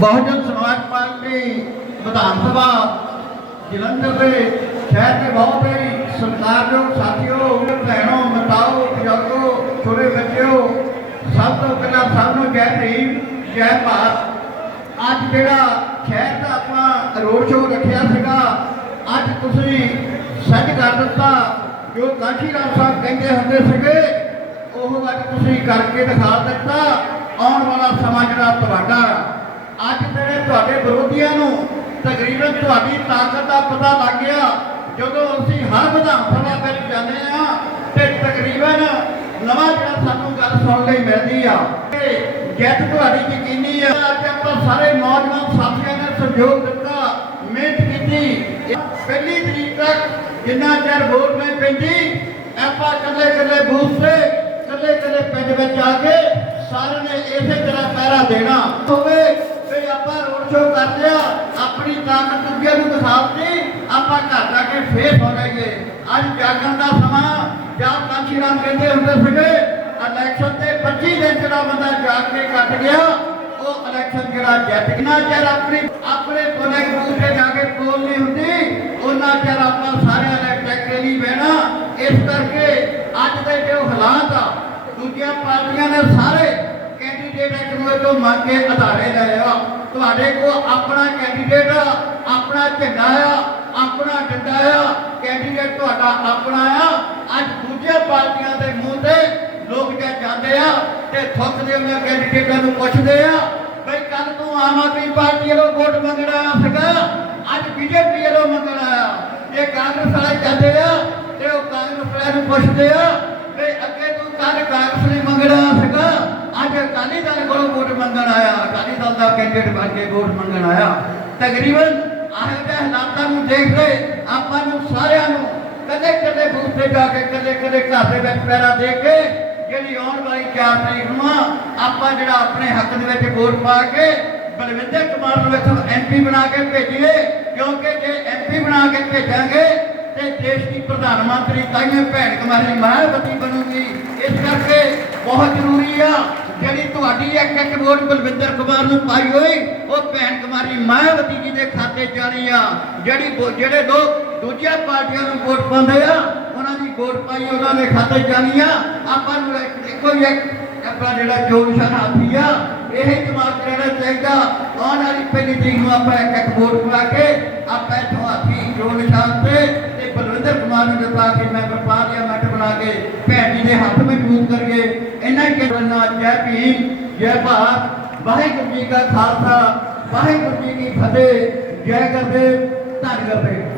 ਬਹੁਜਨ ਸਮਾਜ ਪਾਰਟੀ ਵਿਧਾਨ ਸਭਾ, ਜਲੰਧਰ ਦੇ ਸ਼ਹਿਰ ਦੇ ਬਹੁਤ ਹੀ ਸਤਿਕਾਰਯੋਗ ਸਾਥੀਓ ਭੈਣੋ, ਮਤਾਓ ਬਜ਼ੁਰਗੋ ਛੋਟੇ ਬੱਚਿਓ, ਸਭ ਤੋਂ ਪਹਿਲਾਂ ਸਭ ਨੂੰ ਜੈ ਭੀਮ, ਜੈ ਭਾਰਤ। ਅੱਜ ਜਿਹੜਾ ਸ਼ਹਿਰ ਦਾ ਆਪਾਂ ਰੋਡ ਸ਼ੋਅ ਰੱਖਿਆ ਸੀਗਾ, ਅੱਜ ਤੁਸੀਂ ਸੈੱਟ ਕਰ ਦਿੱਤਾ, ਜੋ ਕਾਸ਼ੀ ਰਾਮ ਸਾਹਿਬ ਕਹਿੰਦੇ ਹੁੰਦੇ ਸੀਗੇ, ਉਹ ਅੱਜ ਤੁਸੀਂ ਕਰਕੇ ਦਿਖਾ ਦਿੱਤਾ। ਆਉਣ ਵਾਲਾ ਸਮਾਂ ਜਿਹੜਾ ਤੁਹਾਡਾ ਅੱਜ ਜਿਹੜੇ ਤੁਹਾਡੇ ਵਿਰੋਧੀਆਂ ਨੂੰ ਤਕਰੀਬਨ ਤੁਹਾਡੀ ਤਾਕਤ ਦਾ ਪਤਾ ਲੱਗ ਗਿਆ, ਜਦੋਂ ਅਸੀਂ ਹਰ ਵਿਧਾਨ ਸਭਾ ਵਿੱਚ ਜਾਂਦੇ ਆ ਤੇ ਤਕਰੀਬਨ ਨਵਾਂ ਜਿਹੜਾ ਸਾਨੂੰ ਗੱਲ ਸੁਣਨ ਲਈ ਮਿਲਦੀ ਆ। ਤੇ ਜਿੱਤ ਤੁਹਾਡੀ ਯਕੀਨੀ ਆ। ਅੱਜ ਆਪਾਂ ਸਾਰੇ ਨੌਜਵਾਨ ਸਾਥੀਆਂ ਨੇ ਸਹਿਯੋਗ ਦਿੱਤਾ, ਮਿਹਨਤ ਕੀਤੀ। ਪਹਿਲੀ ਤਰੀਕ ਤੱਕ ਜਿੰਨਾ ਚਿਰ ਵੋਟ ਨਹੀਂ ਪੈਂਦੀ, ਆਪਾਂ ਕੱਲੇ ਕੱਲੇ ਬੂਥ ਤੇ ਕੱਲੇ ਕੱਲੇ ਪਿੰਡ ਵਿੱਚ ਆ ਕੇ ਸਾਰਿਆਂ ਨੇ ਇਸੇ ਤਰ੍ਹਾਂ ਪਹਿਰਾ ਦੇਣਾ। ਹੋਵੇ ਵੀ ਆਪਾਂ ਰੋਡ ਆਪਣੀ ਤਾਕਤ ਦੂਜਿਆਂ ਨੂੰ ਦਿਖਾਉਂਦੀ ਆਪਾਂ ਘਰ ਜਾ ਕੇ ਫੇਰ ਹੋ ਜਾਈਏ। ਅੱਜ ਜਾਗਣ ਦਾ ਸਮਾਂ, ਜਾਂ ਕਾਂਸ਼ੀ ਰਾਮ ਕਹਿੰਦੇ ਹੁੰਦੇ ਸੀਗੇ ਇਲੈਕਸ਼ਨ ਤੇ 25 ਦਿਨ ਜਿਹੜਾ ਬੰਦਾ ਜਾਗ ਕੇ ਕੱਟ ਗਿਆ, ਉਹ ਇਲੈਕਸ਼ਨ ਜਿਹੜਾ ਜਿੱਤ ਕਿੰਨਾ ਚਿਰ ਆਪਣੀ ਆਪਣੇ ਕੋਲੇ ਬੂਥ ਤੇ ਜਾ ਕੇ ਪੋਲ ਨਹੀਂ ਹੁੰਦੀ, ਉਹਨਾਂ ਚਿਰ ਆਪਾਂ ਸਾਰਿਆਂ ਨੇ ਟੱਕੇ ਨਹੀਂ ਬਹਿਣਾ। ਇਸ ਕਰਕੇ ਅੱਜ ਦੇ ਜੋ ਹਾਲਾਤ ਆ, ਦੂਜੀਆਂ ਪਾਰਟੀਆਂ ਨੇ ਸਾਰੇ ਕੈਂਡੀਡੇਟ ਇੱਕ ਦੂਜੇ ਤੋਂ ਮੰਗ ਕੇ ਅਧਾਰੇ ਲਏ ਆ ਤੁਹਾਡੇ ਕੋਲ ਆਪਣਾ ਕੈਂਡੀਡੇਟ ਆ, ਆਪਣਾ ਝੰਡਾ ਆ, ਆਪਣਾ ਡੰਡਾ ਆ ਕੈਂਡੀਡੇਟ ਤੁਹਾਡਾ ਆਪਣਾ ਆ। ਅੱਜ ਦੂਜੀਆਂ ਪਾਰਟੀਆਂ ਦੇ ਮੂੰਹ ਤੇ ਲੋਕ ਜੇ ਜਾਂਦੇ ਆ ਤੇ ਥੁੱਕਦੇ ਉਹਨਾਂ ਕੈਂਡੀਡੇਟਾਂ ਨੂੰ ਪੁੱਛਦੇ ਆ, ਬਈ ਕੱਲ ਤੂੰ ਆਮ ਆਦਮੀ ਪਾਰਟੀ ਵੱਲੋਂ ਵੋਟ ਮੰਗਣਾ ਆਇਆ ਸੀਗਾ ਅੱਜ ਬੀਜੇਪੀ ਵੱਲੋਂ ਮੰਗਣ ਆ। ਇਹ ਕਾਂਗਰਸ ਵਾਲੇ ਜਾਂਦੇ ਆ ਤੇ ਉਹ ਕਾਂਗਰਸ ਵਾਲਿਆਂ ਨੂੰ ਪੁੱਛਦੇ ਆ ਵੀ ਅੱਗੇ ਤੂੰ ਕੱਲ ਕਾਂਗਰਸ ਲਈ ਮੰਗਣ ਆਇਆ ਸੀਗਾ ਅੱਜ ਅਕਾਲੀ ਦਲ ਕੋਲੋਂ ਵੋਟ ਮੰਗਣ ਆਇਆ। ਅਕਾਲੀ ਦਾ ਕੈਂਡੀਡੇਟ ਬਣ ਕੇ ਵੋਟ ਮੰਗਣ ਆਇਆ। ਤਕਰੀਬਨ ਆਹੇ ਜਿਹੇ ਹਾਲਾਤਾਂ ਨੂੰ ਦੇਖਦੇ ਆਪਾਂ ਨੂੰ ਸਾਰਿਆਂ ਨੂੰ ਕਦੇ ਕਦੇ ਬੂਥ ਤੇ ਜਾ ਕੇ ਕਦੇ ਕਦੇ ਘਰ ਦੇ ਵਿੱਚ ਪੈਰਾ ਦੇ ਕੇ ਜਿਹੜੀ ਆਉਣ ਵਾਲੀ 4 ਤਰੀਕ ਨੂੰ ਆਪਾਂ ਜਿਹੜਾ ਆਪਣੇ ਹੱਕ ਦੇ ਵਿੱਚ ਵੋਟ ਪਾ ਕੇ ਬਲਵਿੰਦਰ ਕੁਮਾਰ ਨੂੰ ਇੱਥੋਂ ਐਮਪੀ ਬਣਾ ਕੇ ਭੇਜੀਏ, ਕਿਉਂਕਿ ਜੇ ਐਮਪੀ ਬਣਾ ਕੇ ਭੇਜਾਂਗੇ ਤੇ ਦੇਸ਼ ਦੀ ਪ੍ਰਧਾਨ ਮੰਤਰੀ ਤਾਈਆਂ ਭੈਣ ਕੁਮਾਰੀ ਮਾਇਆਵਤੀ ਬਣੂਗੀ। ਇਸ ਕਰਕੇ ਬਹੁਤ ਜ਼ਰੂਰੀ ਆ, ਜਿਹੜੀ ਤੁਹਾਡੀ ਇੱਕ ਇੱਕ ਵੋਟ ਬਲਵਿੰਦਰ ਕੁਮਾਰ ਨੂੰ ਪਾਈ ਹੋਈ, ਉਹ ਭੈਣ ਕੁਮਾਰੀ ਮਾਇਆਵਤੀ ਜੀ ਦੇ ਖਾਤੇ ਜਾਣੀ ਆ। ਜਿਹੜੀ ਜਿਹੜੇ ਲੋਕ ਦੂਜੀਆਂ ਪਾਰਟੀਆਂ ਨੂੰ ਵੋਟ ਪਾਉਂਦੇ ਆ, ਉਹਨਾਂ ਦੀ ਵੋਟ ਪਾਈ ਉਹਨਾਂ ਦੇ ਖਾਤੇ 'ਚ ਜਾਣੀ ਆ। ਆਪਾਂ ਨੂੰ ਇੱਕ- ਇੱਕੋ ਹੀ ਇੱਕ ਆਪਣਾ ਜਿਹੜਾ ਜੋ ਨਿਸ਼ਾਨ ਹਾਥੀ ਆ, ਇਹ ਦਿਮਾਗ ਰਹਿਣਾ ਚਾਹੀਦਾ। ਆਉਣ ਵਾਲੀ ਪਹਿਲੀ ਤਰੀਕ ਨੂੰ ਆਪਾਂ ਇੱਕ ਇੱਕ ਵੋਟ ਪਾ ਕੇ ਕੇ ਭੈਣ ਜੀ ਦੇ ਹੱਥ ਮਜ਼ਬੂਤ ਕਰਕੇ ਇਹਨਾਂ ਹੀ ਕਹਿਣਾ ਜੈ ਭੀਮ, ਜੈ ਭਾਰਤ, ਵਾਹਿਗੁਰੂ ਜੀ ਕਾ ਖਾਲਸਾ, ਵਾਹਿਗੁਰੂ ਜੀ ਕੀ ਫਤਿਹ, ਜੈ ਗੁਰਦੇਵ ਧੰਨ ਗੁਰਦੇਵ